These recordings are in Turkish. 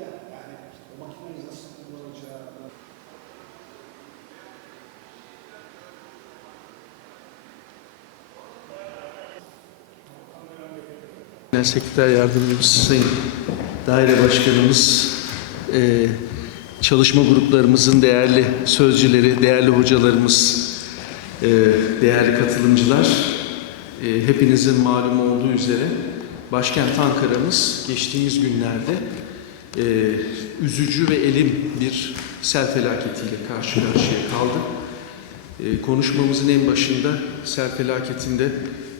Yani o makineyi nasıl kullanacağı, Sekreter Yardımcımız Sayın Daire Başkanımız, e, çalışma gruplarımızın değerli sözcüleri, değerli hocalarımız, e, değerli katılımcılar, e, hepinizin malum olduğu üzere başkent Ankara'mız geçtiğimiz günlerde e, üzücü ve elim bir sel felaketiyle karşı karşıya kaldı. E, konuşmamızın en başında sel felaketinde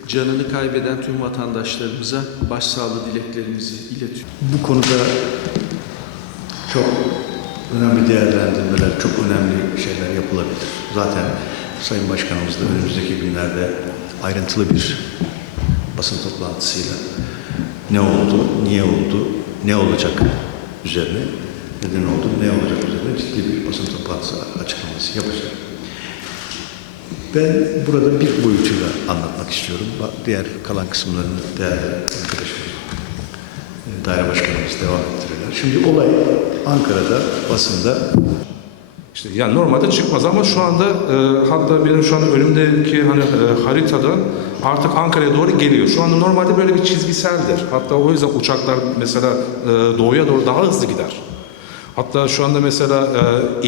canını kaybeden tüm vatandaşlarımıza başsağlığı dileklerimizi iletiyoruz. Bu konuda çok önemli değerlendirmeler, çok önemli şeyler yapılabilir. Zaten Sayın Başkanımız da önümüzdeki günlerde ayrıntılı bir basın toplantısıyla ne oldu, niye oldu, ne olacak üzerine, neden oldu, ne olacak üzerine ciddi bir basın toplantısı açıklaması yapacak. Ben burada bir boyutuyla anlatmak istiyorum. Diğer kalan kısımlarını değerli arkadaşlarım daire başkanımız devam ettirirler. Şimdi olay Ankara'da basında İşte yani normalde çıkmaz ama şu anda e, hatta benim şu an önümdeki hani e, haritada artık Ankara'ya doğru geliyor. Şu anda normalde böyle bir çizgiseldir. Hatta o yüzden uçaklar mesela e, doğuya doğru daha hızlı gider. Hatta şu anda mesela e,